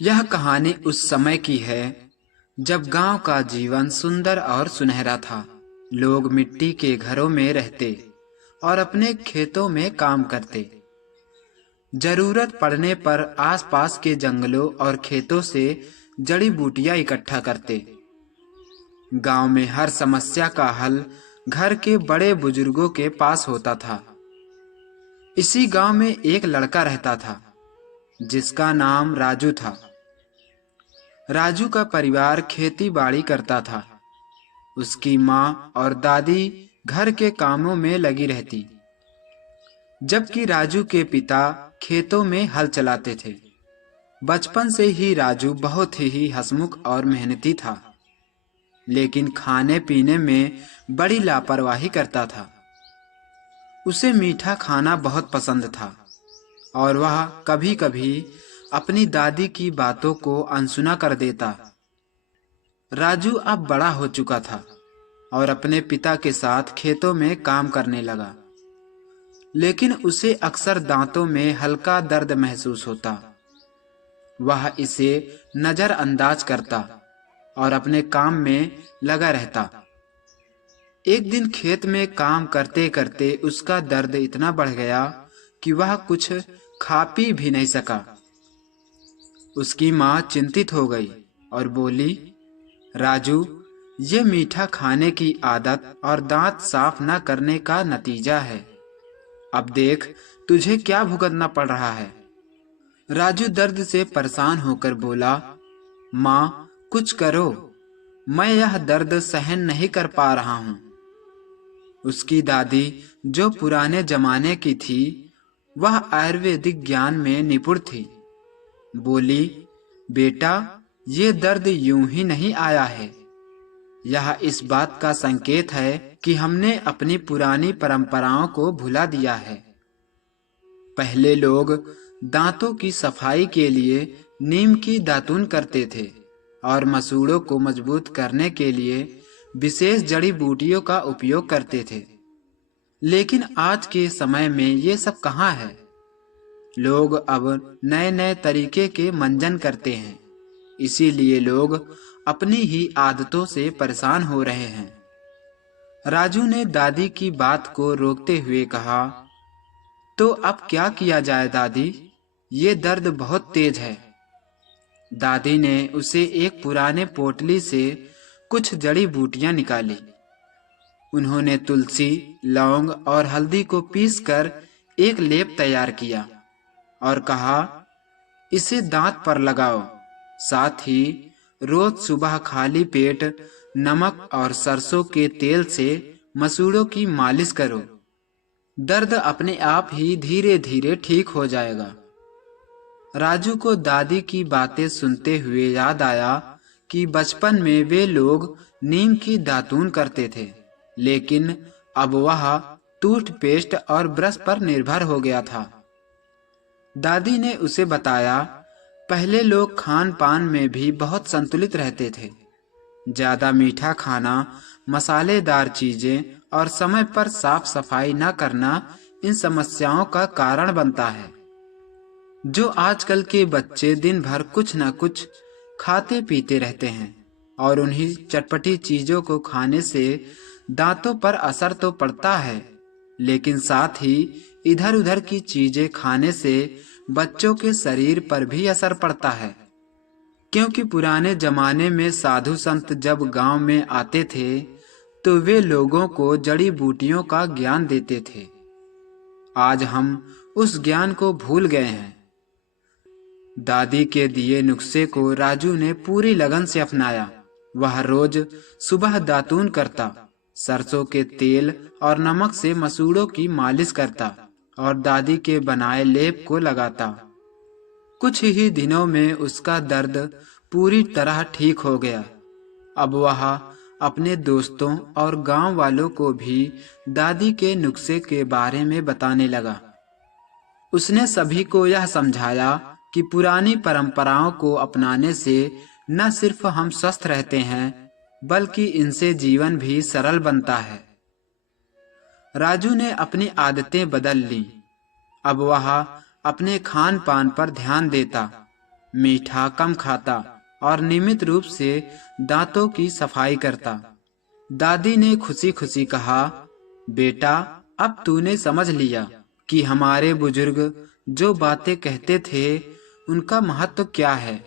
यह कहानी उस समय की है जब गांव का जीवन सुंदर और सुनहरा था। लोग मिट्टी के घरों में रहते और अपने खेतों में काम करते। जरूरत पड़ने पर आसपास के जंगलों और खेतों से जड़ी बूटियां इकट्ठा करते। गांव में हर समस्या का हल घर के बड़े बुजुर्गों के पास होता था। इसी गांव में एक लड़का रहता था जिसका नाम राजू था। राजू का परिवार खेती बाड़ी करता था। उसकी माँ और दादी घर के कामों में लगी रहती, जबकि राजू के पिता खेतों में हल चलाते थे। बचपन से ही राजू बहुत ही हंसमुख और मेहनती था, लेकिन खाने पीने में बड़ी लापरवाही करता था। उसे मीठा खाना बहुत पसंद था और वह कभी कभी अपनी दादी की बातों को अनसुना कर देता। राजू अब बड़ा हो चुका था और अपने पिता के साथ खेतों में काम करने लगा, लेकिन उसे अक्सर दांतों में हल्का दर्द महसूस होता। वह इसे नजरअंदाज करता और अपने काम में लगा रहता। एक दिन खेत में काम करते करते उसका दर्द इतना बढ़ गया कि वह कुछ खा पी भी नहीं सका। उसकी माँ चिंतित हो गई और बोली, राजू, ये मीठा खाने की आदत और दांत साफ न करने का नतीजा है। अब देख तुझे क्या भुगतना पड़ रहा है। राजू दर्द से परेशान होकर बोला, माँ कुछ करो, मैं यह दर्द सहन नहीं कर पा रहा हूँ। उसकी दादी, जो पुराने जमाने की थी, वह आयुर्वेदिक ज्ञान में निपुण थी, बोली, बेटा, ये दर्द यूं ही नहीं आया है। यह इस बात का संकेत है कि हमने अपनी पुरानी परंपराओं को भुला दिया है। पहले लोग दांतों की सफाई के लिए नीम की दातून करते थे और मसूड़ों को मजबूत करने के लिए विशेष जड़ी बूटियों का उपयोग करते थे। लेकिन आज के समय में ये सब कहाँ है। लोग अब नए नए तरीके के मंजन करते हैं, इसीलिए लोग अपनी ही आदतों से परेशान हो रहे हैं। राजू ने दादी की बात को रोकते हुए कहा, तो अब क्या किया जाए दादी, ये दर्द बहुत तेज है। दादी ने उसे एक पुराने पोटली से कुछ जड़ी बूटियां निकाली। उन्होंने तुलसी, लौंग और हल्दी को पीसकर एक लेप तैयार किया और कहा, इसे दांत पर लगाओ। साथ ही रोज सुबह खाली पेट नमक और सरसों के तेल से मसूड़ों की मालिश करो। दर्द अपने आप ही धीरे धीरे ठीक हो जाएगा। राजू को दादी की बातें सुनते हुए याद आया कि बचपन में वे लोग नीम की दातून करते थे, लेकिन अब वह टूथपेस्ट और ब्रश पर निर्भर हो गया था। दादी ने उसे बताया, पहले लोग खान पान में भी बहुत संतुलित रहते थे। ज्यादा मीठा खाना, मसालेदार चीजें और समय पर साफ सफाई न करना इन समस्याओं का कारण बनता है। जो आजकल के बच्चे दिन भर कुछ न कुछ खाते पीते रहते हैं और उन्हीं चटपटी चीजों को खाने से दांतों पर असर तो पड़ता है, लेकिन साथ ही इधर उधर की चीजें खाने से बच्चों के शरीर पर भी असर पड़ता है। क्योंकि पुराने जमाने में साधु संत जब गांव में आते थे तो वे लोगों को जड़ी बूटियों का ज्ञान देते थे। आज हम उस ज्ञान को भूल गए हैं। दादी के दिए नुस्खे को राजू ने पूरी लगन से अपनाया। वह रोज सुबह दातून करता, सरसों के तेल और नमक से मसूड़ों की मालिश करता और दादी के बनाए लेप को लगाता। कुछ ही दिनों में उसका दर्द पूरी तरह ठीक हो गया। अब वह अपने दोस्तों और गांव वालों को भी दादी के नुस्खे के बारे में बताने लगा। उसने सभी को यह समझाया कि पुरानी परंपराओं को अपनाने से न सिर्फ हम स्वस्थ रहते हैं, बल्कि इनसे जीवन भी सरल बनता है। राजू ने अपनी आदतें बदल लीं। अब वह अपने खान पान पर ध्यान देता मीठा कम खाता और नियमित रूप से दांतों की सफाई करता। दादी ने खुशी खुशी कहा, बेटा, अब तूने समझ लिया कि हमारे बुजुर्ग जो बातें कहते थे उनका महत्व क्या है।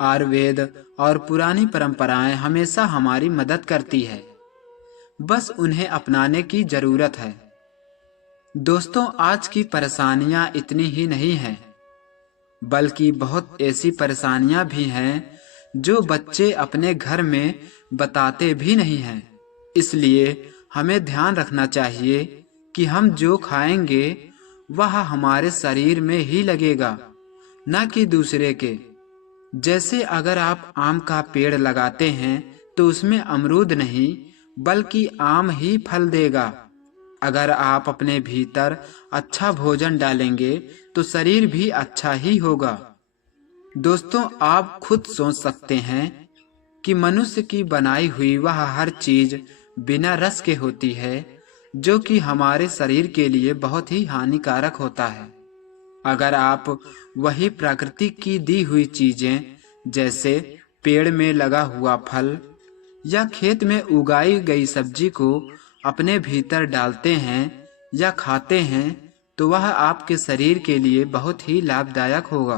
आयुर्वेद और पुरानी परंपराएं हमेशा हमारी मदद करती है, बस उन्हें अपनाने की जरूरत है। दोस्तों, आज की परेशानियां इतनी ही नहीं हैं, बल्कि बहुत ऐसी परेशानियां भी हैं जो बच्चे अपने घर में बताते भी नहीं हैं। इसलिए हमें ध्यान रखना चाहिए कि हम जो खाएंगे वह हमारे शरीर में ही लगेगा, न कि दूसरे के। जैसे अगर आप आम का पेड़ लगाते हैं तो उसमें अमरूद नहीं बल्कि आम ही फल देगा। अगर आप अपने भीतर अच्छा भोजन डालेंगे तो शरीर भी अच्छा ही होगा। दोस्तों, आप खुद सोच सकते हैं कि मनुष्य की बनाई हुई वह हर चीज बिना रस के होती है, जो कि हमारे शरीर के लिए बहुत ही हानिकारक होता है। अगर आप वही प्रकृति की दी हुई चीजें, जैसे पेड़ में लगा हुआ फल या खेत में उगाई गई सब्जी को अपने भीतर डालते हैं या खाते हैं, तो वह आपके शरीर के लिए बहुत ही लाभदायक होगा।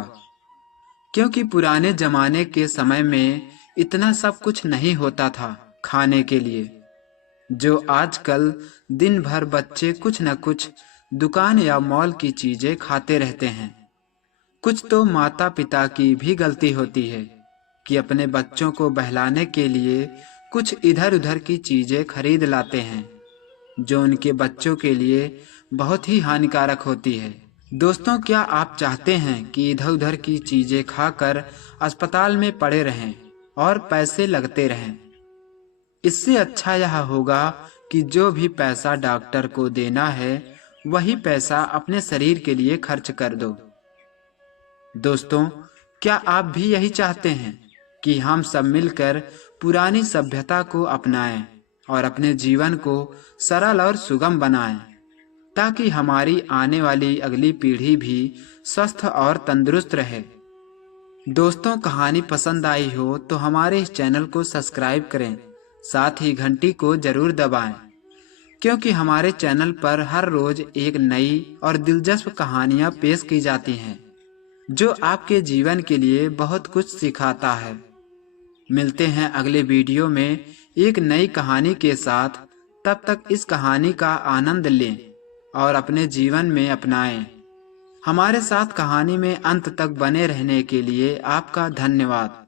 क्योंकि पुराने जमाने के समय में इतना सब कुछ नहीं होता था खाने के लिए, जो आजकल दिन भर बच्चे कुछ न कुछ दुकान या मॉल की चीजें खाते रहते हैं। कुछ तो माता पिता की भी गलती होती है कि अपने बच्चों को बहलाने के लिए कुछ इधर उधर की चीजें खरीद लाते हैं, जो उनके बच्चों के लिए बहुत ही हानिकारक होती है। दोस्तों, क्या आप चाहते हैं कि इधर उधर की चीजें खाकर अस्पताल में पड़े रहें और पैसे लगते रहें? इससे अच्छा यह होगा कि जो भी पैसा डॉक्टर को देना है वही पैसा अपने शरीर के लिए खर्च कर दो। दोस्तों, क्या आप भी यही चाहते हैं कि हम सब मिलकर पुरानी सभ्यता को अपनाएं और अपने जीवन को सरल और सुगम बनाएं, ताकि हमारी आने वाली अगली पीढ़ी भी स्वस्थ और तंदुरुस्त रहे? दोस्तों, कहानी पसंद आई हो तो हमारे इस चैनल को सब्सक्राइब करें, साथ ही घंटी को जरूर दबाएं, क्योंकि हमारे चैनल पर हर रोज एक नई और दिलचस्प कहानियां पेश की जाती हैं, जो आपके जीवन के लिए बहुत कुछ सिखाता है। मिलते हैं अगले वीडियो में एक नई कहानी के साथ। तब तक इस कहानी का आनंद लें और अपने जीवन में अपनाएं। हमारे साथ कहानी में अंत तक बने रहने के लिए आपका धन्यवाद।